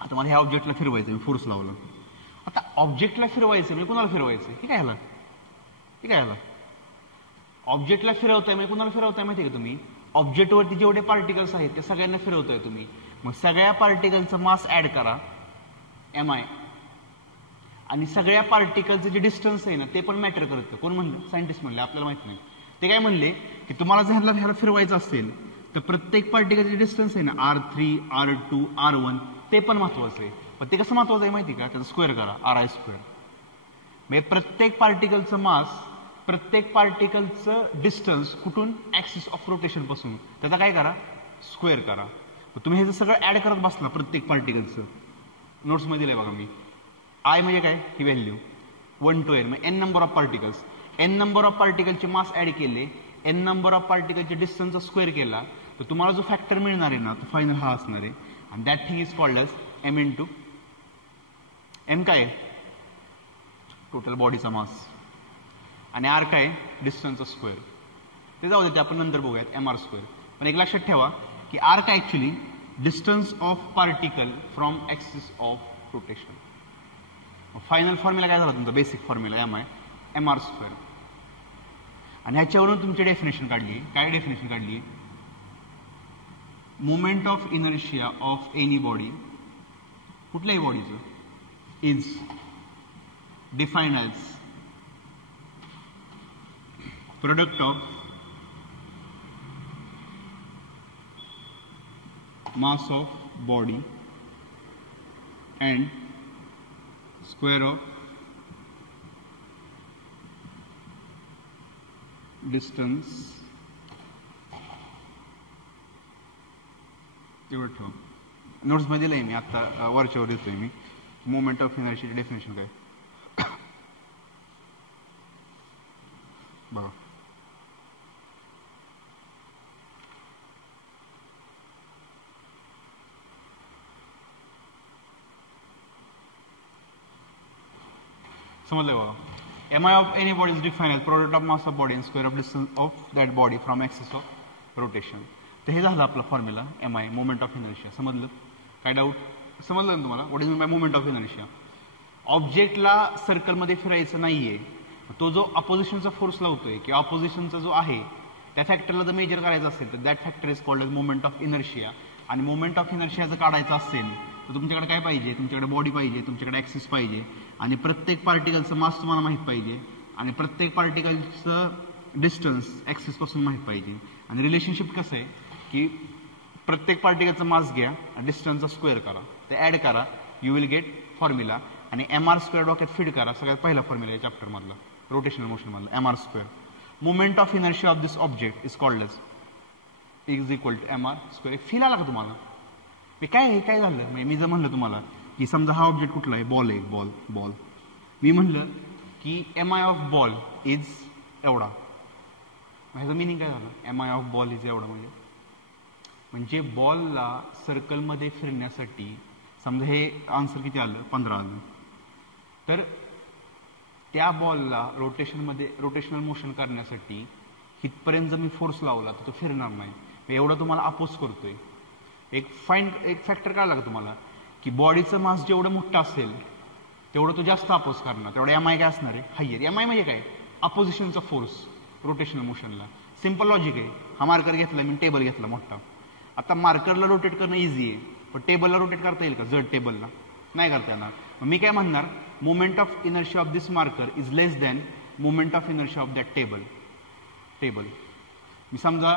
आता मला ह्या ऑब्जेक्टला फिरवायचं, मी फोर्स लावलं. आता ऑब्जेक्टला फिरवायचं म्हणजे कुणाला फिरवायचं? हे काय ह्याला, हे काय ह्याला ऑब्जेक्टला फिरवताय म्हणजे कुणाला फिरवताय माहिती आहे का तुम्ही? ऑब्जेक्टवरती जेवढे पार्टिकल्स आहेत त्या सगळ्यांना फिरवताय तुम्ही. मग सगळ्या पार्टिकलचं मास ऍड करा mi, आणि सगळ्या पार्टिकलचं जे डिस्टन्स आहे ना ते पण मॅटर करतं. कोण म्हणलं? सायंटिस्ट म्हणले, आपल्याला माहित नाही. ते काय म्हणले की तुम्हाला जर ह्याला फिरवायचं असेल तर प्रत्येक पार्टिकलचे डिस्टन्स आहे ना r3, r2, r1 ते पण महत्वाचं आहे. पण ते कसं महत्वाचं आहे माहिती का? त्याचं स्क्वेअर करा, ri स्क्वेअर. म्हणजे प्रत्येक पार्टिकलचं मास प्रत्येक पार्टिकलचं डिस्टन्स कुठून ऍक्सिस ऑफ रोटेशन पासून त्याचा काय करा स्क्वेअर करा. तुम्ही हे जर सगळं ऍड करत बसला प्रत्येक पार्टिकलचं नोट्समध्ये दिलंय बघा मी. आय म्हणजे काय ही व्हॅल्यू 1 to n म्हणजे n number of particles. n number of पार्टिकलचे मास ऍड केले, n नंबर ऑफ पार्टिकलचे डिस्टन्सचा स्क्वेअर केला तर तुम्हाला जो फॅक्टर मिळणार आहे ना तो फायनल हा असणार आहे. आणि that thing is called as m into m काय टोटल बॉडीचा मास आणि r काय डिस्टन्सचा स्क्वेअर. ते जाऊ दे ते आपण नंतर बघूयात mr स्क्वेअर. पण एक लक्षात ठेवा की r काय actually distance of particle from axis of rotation. Final formula काय झाला तुमचा बेसिक फॉर्म्युला mr स्क्वेअर. आणि ह्याच्यावरून तुमची डेफिनेशन काढली. काय डेफिनेशन काढली? Moment of inertia of any body कुठल्याही बॉडीचं is defined as product of mass of body and square of distance एवढं ठेवा. नोट्समध्ये लिहिलं मी आता वरच्यावर देतोय मी. मोमेंट ऑफ इनर्शियाची डेफिनेशन काय बघा. समजलं बघा. mi of any body is defined as product of mass of body and square of distance of that body from axis of rotation. तर हे झालं आपला formula mi moment of inertia. समजलं काय डाऊट? समजलं ना तुम्हाला what is by moment of inertia? ऑब्जेक्टला सर्कलमध्ये फिरायचं नाहीये, तो जो अपोजिशनचा फोर्स लावतोय किंवा अपोजिशनचा जो आहे त्या फॅक्टरला जर मेजर करायचं असेल तर that factor is called as moment of inertia. आणि मोमेंट ऑफ इनर्शिया जर काढायचं असेल तर तुमच्याकडे काय पाहिजे? तुमच्याकडे बॉडी पाहिजे, तुमच्याकडे ऍक्सिस पाहिजे आणि प्रत्येक पार्टिकलचं मास तुम्हाला माहित पाहिजे आणि प्रत्येक पार्टिकलचं डिस्टन्स ऍक्सिस पासून माहित पाहिजे. आणि रिलेशनशिप कसं आहे की प्रत्येक पार्टिकलचा मास घ्या, डिस्टन्सचा स्क्वेअर करा, ते ऍड करा, यू विल गेट फॉर्म्युला. आणि mr स्क्वेअर डॉक्यात फीड करा. सगळ्यात पहिला फॉर्म्युला आहे चॅप्टर मधला रोटेशनल मोशन मधला mr square. Moment of inertia of this object is called as is equal to mr square. Feel आला का तुम्हाला? काय झालं म्हणजे मी जर म्हणलं तुम्हाला की समजा हा ऑब्जेक्ट कुठला आहे बॉल आहे, बॉल मी म्हणलं की mi ऑफ बॉल इज एवढा. ह्याचं मिनिंग काय झालं? mi ऑफ बॉल इज एवढा म्हणजे बॉलला सर्कलमध्ये फिरण्यासाठी समजा हे आन्सर किती आलं 15 आलं तर त्या बॉलला रोटेशनल मोशन करण्यासाठी इथपर्यंत जर मी फोर्स लावला तर तो फिरणार नाही. एवढं तुम्हाला अपोज करतोय. एक फॅक्टर कळला का तुम्हाला की बॉडीचं मास जेवढं मोठं असेल तेवढं तो जास्त अपोज करणार, तेवढं mi काय असणार आहे हायर. mi म्हणजे काय? अपोजिशनचा फोर्स रोटेशनल मोशनला. सिंपल लॉजिक आहे. हा मार्कर घेतला मी, टेबल घेतला मोठा. आता मार्करला रोटेट करणं इझी आहे पण टेबलला रोटेट करता येईल का? जड टेबलला नाही करता येणार. मी काय म्हणणार moment of inertia of this marker is less than moment of inertia of that table. मी समजा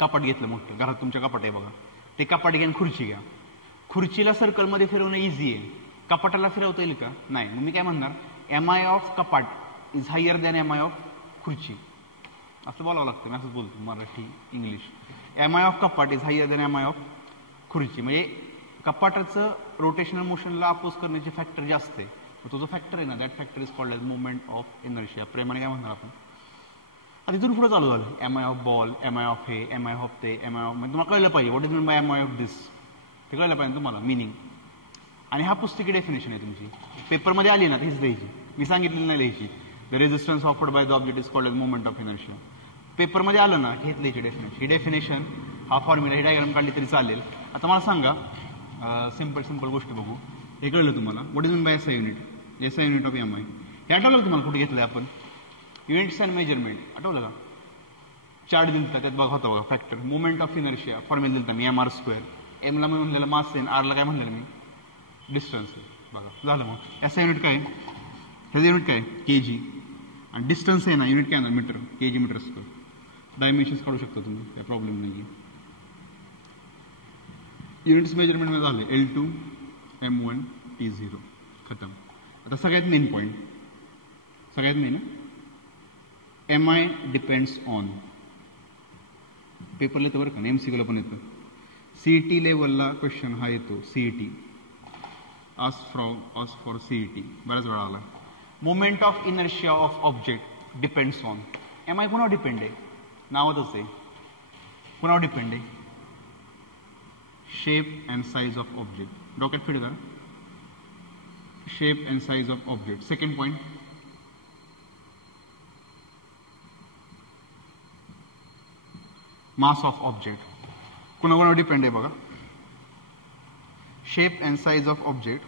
कपाट घेतलं मोठं, घरात तुमच्या कपाट आहे बघा, ते कपाट घ्या खुर्ची घ्या. खुर्चीला सर्कलमध्ये फिरवणं इझी आहे, कपाटाला फिरवता येईल का? नाही. मग मी काय म्हणणार mi ऑफ कपाट is higher than mi of खुर्ची. असं बोलावं लागतं. मी असंच बोलतो मराठी इंग्लिश. mi ऑफ कपाट is higher than mi of खुर्ची. म्हणजे कपाटाचं रोटेशनल मोशनला अपोज करण्याचे फॅक्टर जास्त आहे. तो जो फॅक्टर आहे ना that factor is called as moment of inertia. प्रेमाने काय म्हणणार आपण? आता इथून पुढे चालू झालं mi of ball, mi of हे, mi ऑफ ते, mi ऑफ म्हणजे तुम्हाला कळलं पाहिजे what is mean by mi of this. ते कळलं पाहिजे तुम्हाला मिनिंग. आणि हा पुस्तकी डेफिनेशन आहे तुमची. पेपरमध्ये आली ना हीच द्यायची. मी सांगितलेलं नाही लिहायची. The resistance offered by the object is called as moment of inertia. पेपरमध्ये आलं ना हेच लिहायची डेफिनेशन. ही डेफिनेशन हा फॉर्म्युला ही डायग्राम काढली तरी चालेल. आता मला सांगा सिंपल गोष्ट बघू. हे कळलं तुम्हाला what is mean bye SI unit. SI unit of mi हे आठवलं तुम्हाला कुठे घेतलंय आपण? युनिट्स अँड मेजरमेंट आठवलं का? चार्ट दिलता त्यात बघा होता बघा factor moment of inertia formula दिलता मी mr स्क्वेअर. एमला मी म्हणलेलं मास आहे, आरला काय म्हणलेलं मी डिस्टन्स आहे. बघा झालं. मग SI युनिट काय? ह्याचं युनिट काय? kg. आणि डिस्टन्स आहे ना युनिट काय ना metre, kg metre square. Dimensions काढू शकता तुम्ही, काय प्रॉब्लेम नाही. युनिट्स मेजरमेंट झाले L2 M1 T0 खतम. आता सगळ्यात मेन पॉईंट, सगळ्यात मेन MI डिपेंड्स ऑन. पेपरला येतं बरं का, MCQला पण येतं. CET लेवलला क्वेश्चन हा येतो. CET as for CET बऱ्याच वेळा आला. Moment of inertia of object depends on. MI कुणावर डिपेंड आहे? नावातच आहे. कुणावर डिपेंड आहे? Shape and size of object. डोक्यात फिट करा. Shape and size of object. Second point, mass of object. कुणावर डिपेंड आहे बघा? Shape and size of object.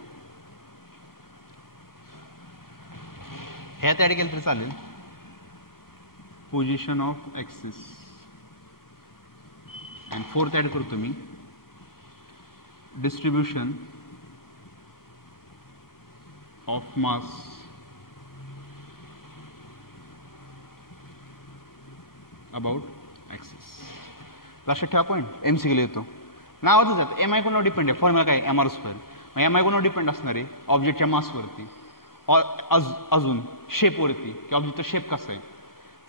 ह्यात ऍड केलं तरी चालेल. Position of axis. And fourth add करतो मी, distribution of mass about axis. लक्षात ठेवा पॉईंट. MCQला येतो. नावातच जात. MI कोणावर डिपेंड आहे? फॉर्म्युला काय? MR². मग MI कोणावर डिपेंड असणार आहे? ऑब्जेक्टच्या मासवरती, अजून शेपवरती की ऑब्जेक्टचा शेप कसा आहे,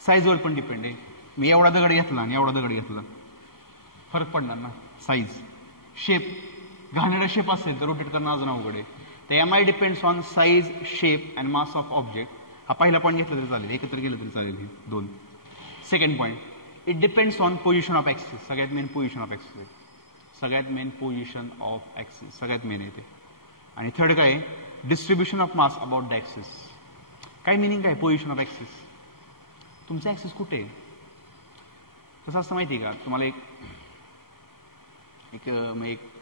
साईजवर पण डिपेंड आहे. मी एवढा दगड घेतला आणि एवढा दगड घेतला, फरक पडणार ना. साईज, शेप, घाणेरडा शेप असेल तर रोटेट करणं अजून अवघड आहे. तर MI depends on size, shape and mass of object. हा पहिला पॉईंट घेतला तरी चालेल, एकत्र गेलं तरी चालेल. हे दोन. Second point, it depends on position of axis. सगळ्यात मेन पोझिशन ऑफ ऍक्सिस आहे. सगळ्यात मेन पोझिशन ऑफ ऍक्सिस सगळ्यात मेन येते. आणि थर्ड काय? Distribution of mass about the axis. काय मिनिंग काय पोझिशन ऑफ ऍक्सिस? तुमचा ऍक्सिस कुठे आहे? कसं असतं माहिती आहे का? तुम्हाला एक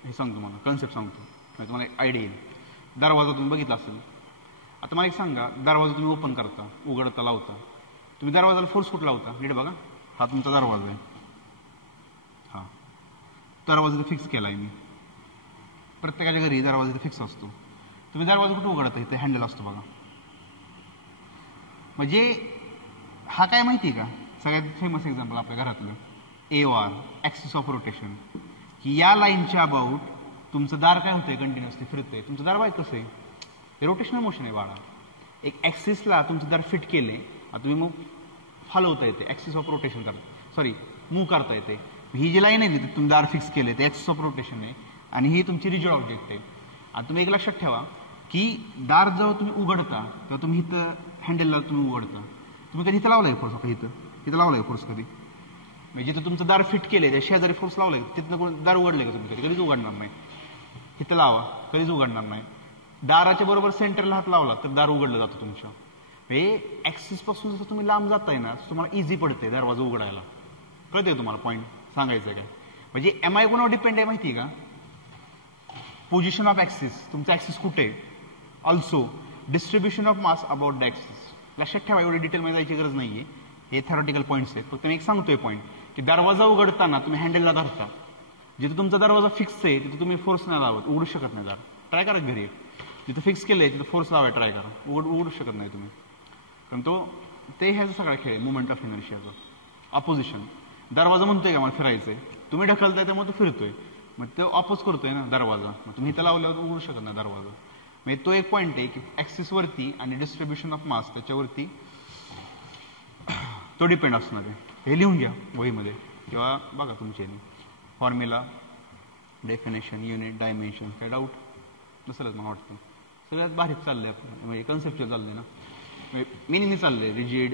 हे सांगतो, मला कन्सेप्ट सांगतो, तुम्हाला एक आयडिया येईल. दरवाजा तुम्ही बघितला असेल. आता मला एक सांगा, दरवाजा तुम्ही ओपन करता, उघडता, लावता. तुम्ही दरवाजाला फोर्स कुठला लावता? नीट बघा. हा तुमचा दरवाजा आहे. हा दरवाजा फिक्स केला आहे मी. प्रत्येकाच्या घरी दरवाजा फिक्स असतो. तुम्ही दरवाजा कुठे उघडता? इथे हँडल असतो बघा. म्हणजे हा काय माहिती आहे का? सगळ्यात फेमस एक्झाम्पल आपल्या घरातलं AOR, ऍक्सिस ऑफ रोटेशन. की या लाईनच्या अबाउट तुमचं दार काय होतंय? कंटिन्युअसली फिरतंय. तुमचं दार बाय कसं आहे? हे रोटेशनल मोशन आहे बाळा. एक ऍक्सिसला तुमचं दार फिट केले, तुम्ही मग हलवता येते. ऍक्सिस ऑफ रोटेशन करता, सॉरी मूव्ह करता येते. ही जी लाईन आहे तुम्ही दार फिक्स केले ते ऍक्सिस ऑफ रोटेशन आहे. आणि ही तुमची रिजिड ऑब्जेक्ट आहे. आणि तुम्ही एक लक्षात ठेवा की दार जेव्हा तुम्ही उघडता तेव्हा तुम्ही इथं हँडलला तुम्ही उघडता. तुम्ही कधी इथं लावलाय फोर्स? इथं लावलाय फोर्स कधी? म्हणजे जिथं तुमचं दार फिट केले त्या शेजारी फोर्स लावलाय, तिथनं दार उघडले का तुम्ही? कधीच उघडणार नाही. इथं लावा, कधीच उघडणार नाही. दाराच्या बरोबर सेंटरला हात लावला तर दार उघडलं जातं तुमच्या. हे ऍक्सिस पासून जसं तुम्ही लांब जाताय ना, तुम्हाला इझी पडते दरवाजा उघडायला. कळतंय तुम्हाला पॉईंट सांगायचं काय? म्हणजे MI कोणावर डिपेंड आहे माहिती आहे का? Position of axis. तुमचा ऍक्सिस कुठे आहे? Also distribution of mass about the axis. लक्षात ठेवा, एवढी डिटेलमध्ये जायची गरज नाहीये. हे थेरॉटिकल पॉईंट्स आहेत. फक्त मी एक सांगतोय पॉईंट की दरवाजा उघडताना तुम्ही हँडलला धरता. जिथे तुमचा दरवाजा फिक्स आहे तिथे तुम्ही फोर्स नाही लावत, उघडू शकत नाही दार. ट्राय करा घरी. जिथे फिक्स केलंय तिथे फोर्स लावाय ट्राय करा, उघडू शकत नाही तुम्ही. कारण ते ह्याचा सगळा खेळ मुवमेंट ऑफ इनर्शियाचा. अपोजिशन. दरवाजा म्हणतोय का मला फिरायचंय, तुम्ही ढकलताय त्यामुळे तो फिरतोय. मग तो ऑपोज करतोय ना दरवाजा. मग तुम्ही इथं लावल्यावर उघडू शकत नाही दरवाजा. म्हणजे तो एक पॉईंट आहे की ऍक्सिस वरती आणि डिस्ट्रीब्युशन ऑफ मास त्याच्यावरती तो डिपेंड असणार आहे. हे लिहून घ्या वहीमध्ये किंवा बघा तुमच्या फॉर्म्युला, डेफिनेशन, युनिट, डायमेन्शन. काय डाऊट नसेलच मला वाटतं. सगळ्यात भारीच चाललंय आपलं, म्हणजे कन्सेप्च्युअल चाललंय ना, मिनिमी चाललंय. Rigid,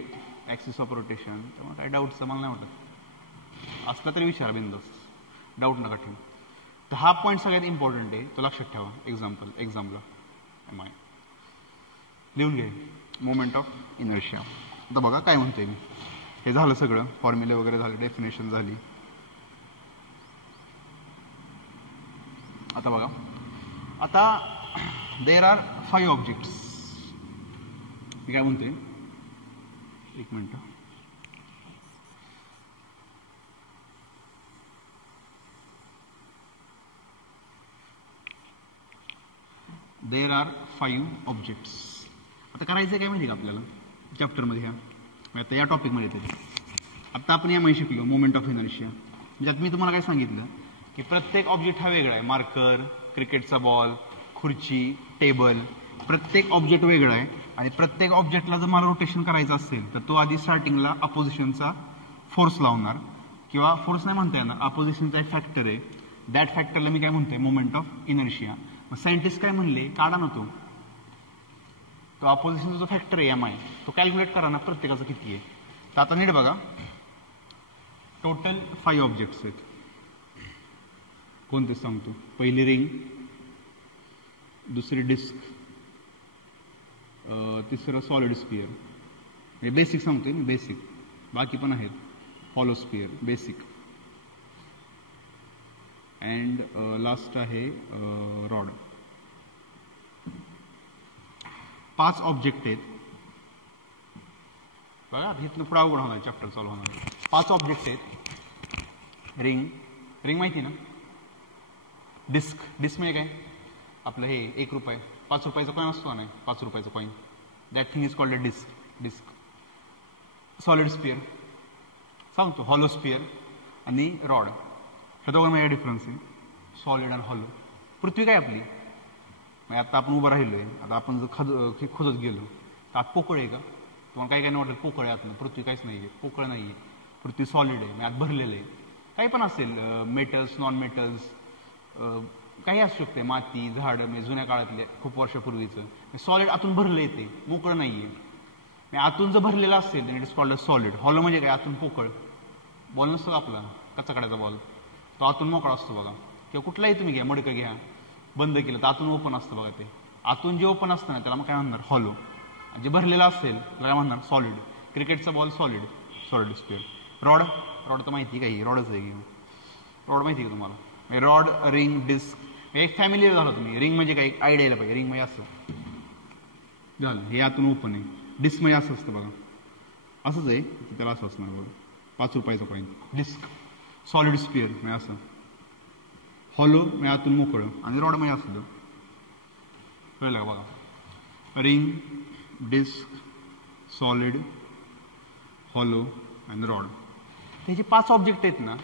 axis of rotation. त्यामुळे काय डाऊटचं मला नाही वाटत. असला तरी विचारा बिंदास, डाऊट नका ठेवू. तर हा पॉईंट सगळ्यात इम्पॉर्टंट आहे, तो लक्षात ठेवा. एक्झामला MI लिहून घे. Moment of inertia. आता बघा काय म्हणते मी. हे झालं सगळं, फॉर्म्युले वगैरे झाले, डेफिनेशन झाली. आता बघा, आता देर आर 5 ऑब्जेक्ट्स. मी काय म्हणते, एक मिनिट. There are 5 objects. आता करायचं काय माहिती का आपल्याला चॅप्टरमध्ये, आता या टॉपिकमध्ये येते. आता आपण MI शिकलो, मोमेंट ऑफ इनर्शिया. म्हणजे आता मी तुम्हाला काय सांगितलं की प्रत्येक ऑब्जेक्ट हा वेगळा आहे. मार्कर, क्रिकेटचा बॉल, खुर्ची, टेबल, प्रत्येक ऑब्जेक्ट वेगळा आहे आणि प्रत्येक ऑब्जेक्टला जर मला रोटेशन करायचं असेल तर तो आधी स्टार्टिंगला अपोजिशनचा फोर्स लावणार किंवा फोर्स नाही म्हणता येणार, अपोजिशनचा एक फॅक्टर आहे, दॅट फॅक्टरला मी काय म्हणतोय मोमेंट ऑफ इनर्शिया. मग सायंटिस्ट काय म्हणले, काढा ना तो अपोजिशनचा जो फॅक्टर आहे एम आय तो कॅल्क्युलेट करा ना प्रत्येकाचा किती आहे. तर आता नीट बघा, टोटल 5 ऑब्जेक्ट्स आहेत. कोणते सांगतो, पहिली रिंग, दुसरी डिस्क, तिसरं सॉलिड स्पियर, हे बेसिक सांगतोय मी, बेसिक, बाकी पण आहेत, hollow sphere basic, and last आहे रॉड. 5 ऑब्जेक्ट आहेत बघा, इथनं पुढे अवघड होणार, चॅप्टर चालू होणार. 5 ऑब्जेक्ट आहेत. रिंग माहिती ना, डिस्क म्हणजे काय, आपलं हे 1 रुपये 5 रुपयाचा कॉईन असतो ना, 5 रुपयाचा coin, that thing is called a disc. Solid sphere सांगतो, हॉलो स्पियर आणि रॉड. ह्या दोघांमध्ये डिफरन्स आहे, सॉलिड आणि हॉलो. पृथ्वी काय आपली, आता आपण उभं राहिलोय, आता आपण जर खोदत गेलो तर आत पोकळ आहे का, तुम्हाला काही नाही वाटत पोकळ आहे आतनं, पृथ्वी काहीच नाही आहे, पोकळ नाही आहे, पृथ्वी सॉलिड आहे, आत भरलेलं आहे. काही पण असेल, मेटल्स, नॉन मेटल्स, काही असू शकते, माती, झाडं, म्हणजे जुन्या काळातले खूप वर्षापूर्वीचं सॉलिड आतून भरलं येते, मोकळं नाही आहे. आतून जर भरलेलं असेल तर it is called a solid. Hollow म्हणजे काय, आतून पोकळ, बॉल नसतो आपला कच्चा काढायचा बॉल, तो आतून मोकळा असतो बघा. किंवा कुठलाही तुम्ही घ्या, मडकं घ्या, बंद केलं तर आतून ओपन असतं बघा. ते आतून जे ओपन असतं ना त्याला मग काय म्हणणार, हॉलो. जे भरलेलं असेल त्याला काय म्हणणार, सॉलिड. क्रिकेटचा बॉल सॉलिड स्पियर. रॉड तर माहिती काही, रॉडच आहे की, रॉड माहिती का तुम्हाला, रॉड, रिंग, डिस्क, एक फॅमिली झालं तुम्ही. रिंग म्हणजे काय, एक आयडिया यायला पाहिजे, रिंग म्हणजे असं झालं, हे आतून ओपन आहे. डिस्क म्हणजे असं असतं बघा, असंच आहे, त्याला असं असणार बघा, 5 रुपयाचा कॉईन. डिस्क, सॉलिड स्पियर म्हणजे असं, हॉलो म्हणजे आतून मोकळं, आणि रॉड म्हणजे असं. कळलं का बघा, रिंग, डिस्क, सॉलिड, हॉलो आणि रॉड. हे जे 5 ऑब्जेक्ट आहेत ना,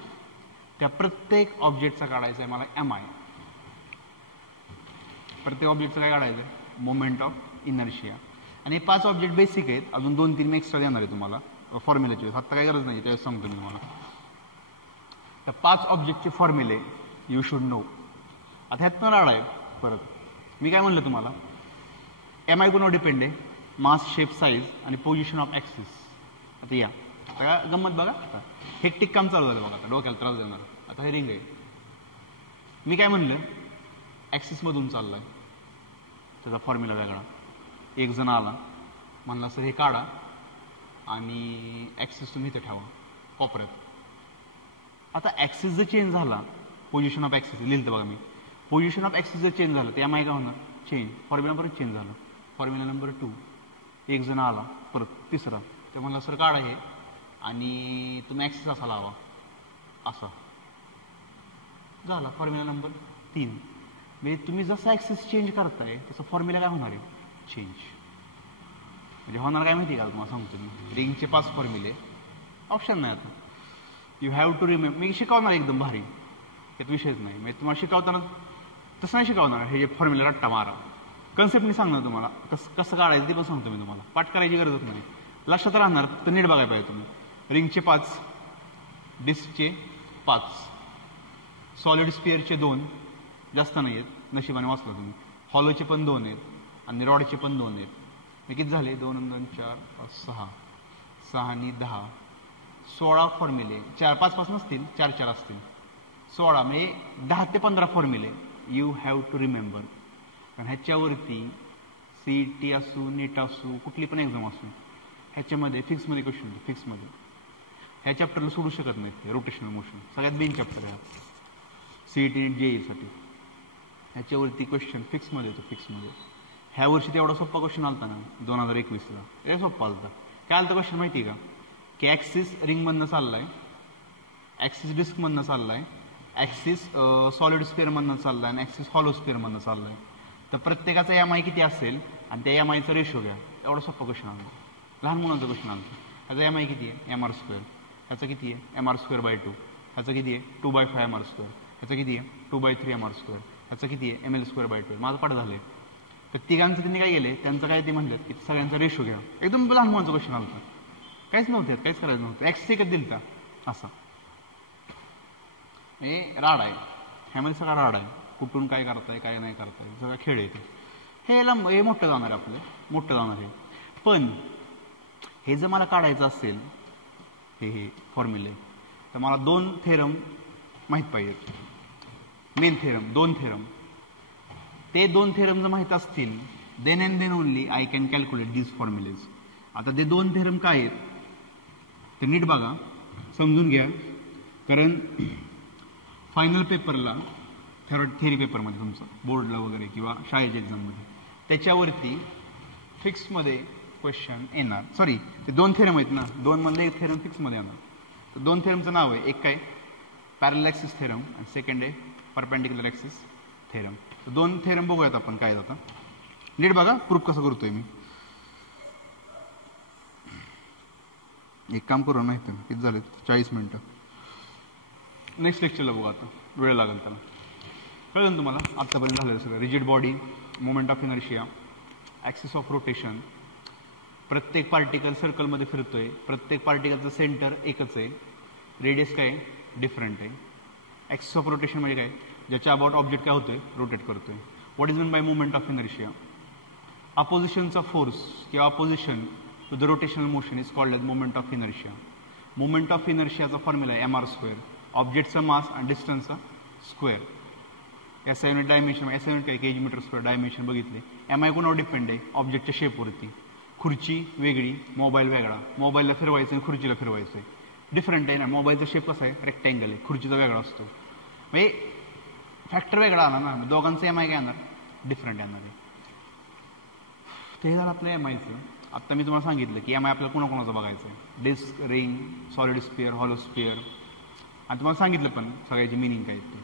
त्या प्रत्येक ऑब्जेक्टचा काढायचा आहे मला एम आय. प्रत्येक ऑब्जेक्टचं काय काढायचं आहे, मोमेंट ऑफ इनर्शिया. आणि 5 ऑब्जेक्ट बेसिक आहेत, अजून 2-3 मी एक्स्ट्रा देणार आहे तुम्हाला फॉर्म्युल्याची, आता काही गरज नाही, त्यावेळेस सांगतो मी तुम्हाला. तर 5 ऑब्जेक्टचे फॉर्म्युले यू शुड नो. आता ह्यात न राडा आहे परत, मी काय म्हणलं तुम्हाला, एम आय कोणावर डिपेंड आहे, मास, शेप, साईज आणि पोझिशन ऑफ ॲक्सिस. आता या आता गंमत बघा, हेक्टिक काम चालू झालं बघा, आता डोक्याला त्रास देणार. आता हे रिंग आहे, मी काय म्हणलं, ॲक्सिसमधून चाललाय, त्याचा फॉर्म्युला वेगळा. एक जण आला म्हणला, सर हे काढा आणि ॲक्सिस तुम्ही इथे ठेवा कोपऱ्यात. आता ॲक्सिस जर चेंज झाला, पोझिशन ऑफ ॲक्सिस लिहिलं बघा मी, पोझिशन ऑफ ॲक्सिस जर चेंज झालं तर एम आय काय होणार, चेंज. फॉर्म्युला परत चेंज झाला, फॉर्म्युला नंबर 2. एक जण आला परत, तिसरा, ते म्हणला सर काढा हे आणि तुम्ही ॲक्सिस असा लावा, असा झाला फॉर्म्युला नंबर 3. म्हणजे तुम्ही जसं ॲक्सिस चेंज करताय तसं फॉर्म्युला काय होणार आहे, चेंज. म्हणजे होणार काय माहिती का तुम्हाला सांगतो मी, रिंगचे 5 फॉर्म्युले, ऑप्शन नाही. आता यू हॅव टू रिमेंबर. मी शिकवणार एकदम भारी, त्यात विषयच नाही. म्हणजे तुम्हाला शिकवताना तसं नाही शिकवणार, हे जे फॉर्म्युला रट्टा मारा, कन्सेप्ट मी सांगणार तुम्हाला, कसं काढायचं ते पण सांगतो मी तुम्हाला, पाठ करायची गरजच नाही, लक्षात राहणार, तर नीट बघायला पाहिजे तुम्ही. रिंगचे 5, डिस्कचे 5, सॉलिड स्पिअरचे 2, जास्त नाही आहेत, नशिबाने वाचला तुम्ही. हॉलोचे पण 2 आहेत आणि रॉडचे पण 2 आहेत. हे किती झाले, 2 2 4 5 6, 6 आणि 10, 16 फॉर्म्युले. 4-5 नसतील, 4-4 असतील, 16, म्हणजे 10 ते 15 फॉर्म्युले यू हॅव टू रिमेंबर. कारण ह्याच्यावरती CET असू, नीट असू, कुठली पण एक्झाम असू, ह्याच्यामध्ये फिक्समध्ये क्वेश्चन, फिक्समध्ये ह्या चॅप्टरला सोडू शकत नाहीत. रोटेशनल मोशन सगळ्यात मेन चॅप्टर आहे CET नीट JEE साठी. ह्याच्यावरती क्वेश्चन फिक्समध्ये येतो, फिक्समध्ये. ह्या वर्षी तेवढा सोप्पा क्वेश्चन आलता ना 2021ला, हे सोप्पा आलता. काय आलता क्वेश्चन माहिती आहे का, की ॲक्सिस रिंगमधनं चाललाय, ॲक्सिस डिस्कमधनं चाललाय, ॲक्सिस सॉलिड स्पिअरमधनं चाललाय आणि ॲक्सिस हॉलो स्पिअरमधनं चाललाय. तर प्रत्येकाचा एम आय किती असेल आणि त्या एम आयचा रेशो घ्या. एवढा सोप्पा क्वेश्चन आला, लहान मुलांचा क्वेश्चन आला. ह्याचा एम आय किती आहे, MR². ह्याचा किती आहे, MR²/2. ह्याचा किती आहे, 2/5 MR². ह्याचा किती आहे, 2/3 MR². ह्याचा किती आहे, ML²/2. माझं पाठ झालंय. तर तिघांचं त्यांनी काय केले, त्यांचं काय ते म्हणतात की सगळ्यांचा रेशो घ्या. एकदम लहान मुलांचा क्वेश्चन आला होता, काहीच नव्हतं काहीच करायचं नव्हतं, एक्स एकच दिल का असा. हे राड आहे, ह्यामध्ये सगळा राड आहे, कुठून काय करताय काय नाही करताय सगळा खेळ येतो. हे मोठं जाणार आहे, आपलं मोठं जाणार आहे. पण हे जर मला काढायचं असेल हे फॉर्म्युले, तर मला 2 थेरम माहीत पाहिजेत, मेन थेरम 2 थेरम. ते 2 थेरम जर माहीत असतील then and then only I can calculate these formulas. आता ते 2 थेरम काय आहेत ते नीट बघा, समजून घ्या, कारण फायनल पेपरला थेरी पेपरमध्ये तुमचं बोर्डला वगैरे किंवा शाळेच्या एक्झाममध्ये त्याच्यावरती फिक्समध्ये क्वेश्चन येणार. सॉरी, ते 2 थेरम आहेत ना, 2 मधले एक थेरम फिक्समध्ये येणार. तर 2 थेरमचं नाव आहे, एक काय पॅरलल ॲक्सिस थेरम आणि सेकंड आहे परपेंडिक्युलर ॲक्सिस थेरम. तर 2 थेरम बघूयात आपण काय आता, नीट बघा प्रूफ कसं करतोय मी. एक काम करू माहिती किती झाले, 40 मिनिटं. नेक्स्ट लेक्चरला बघू, आता वेळ लागेल त्याला. कळलं ना तुम्हाला आत्तापर्यंत झालेलं सगळं. Rigid body, moment of inertia, axis of rotation, प्रत्येक पार्टिकल सर्कलमध्ये फिरतोय, प्रत्येक पार्टिकलचं सेंटर एकच आहे, रेडियस काय डिफरंट आहे. ॲक्सिस ऑफ रोटेशन म्हणजे काय, ज्याच्या अबाउट ऑब्जेक्ट काय होतोय रोटेट करतोय. What is mean by moment of inertia, अपोजिशनचा फोर्स किंवा opposition to the rotational motion is called as moment of inertia. Moment of इनर्शियाचा फॉर्म्युला आहे mr², ऑब्जेक्टचा मास आणि डिस्टन्सचा square. SI unit dimension, SI unit काय KG metre square, dimension बघितले. MI कोणावर डिपेंड आहे, ऑब्जेक्टच्या शेपवरती. खुर्ची वेगळी, मोबाईल वेगळा, मोबाईलला फिरवायचं आणि खुर्चीला फिरवायचं आहे, डिफरंट आहे ना. मोबाईलचा शेप कसा आहे, रेक्टँगल आहे, खुर्चीचा वेगळा असतो, म्हणजे फॅक्टर वेगळा आला ना, दोघांचं MI काय येणार, डिफरंट येणार आहे. ते झालं आपलं MIचं. आत्ता मी तुम्हाला सांगितलं की MI आपल्याला कोणाकोणाचं बघायचं आहे, disc, ring, solid sphere, hollow sphere, आणि तुम्हाला सांगितलं पण सगळ्याची मिनिंग काय ते.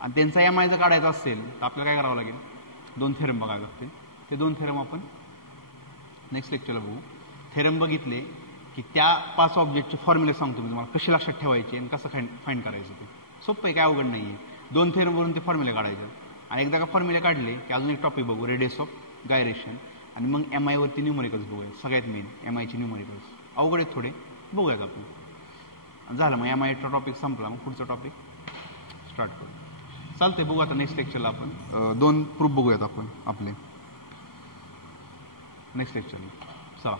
आणि त्यांचा MI जर काढायचा असेल तर आपल्याला काय करावं लागेल, 2 थेरम बघावे लागतील. ते 2 थेरम आपण नेक्स्ट लेक्चरला बघू. थेरम बघितले की त्या 5 ऑब्जेक्टचे फॉर्म्युले सांगतो मी तुम्हाला, कसे लक्षात ठेवायचे आणि कसं फाईंड करायचं. ते सोपं आहे, काय अवघड नाही आहे. 2 थेरमवरून ते फॉर्म्युले काढायचे. आणि एकदा का फॉर्म्युले काढले की अजून एक टॉपिक बघू, रेडियस ऑफ गायरेशन, आणि मग MI वरती न्यूमरिकल्स बघूया. सगळ्यात मेन MIचे न्यूमरिकल्स अवघड आहेत थोडे, बघूयात आपण. झालं मग MIचा टॉपिक संपला, मग पुढचा टॉपिक स्टार्ट करू. चालतंय, बघू आता नेक्स्ट लेक्चरला आपण 2 प्रूफ बघूयात आपण आपले नेक्स्ट लेक्चरला. चला.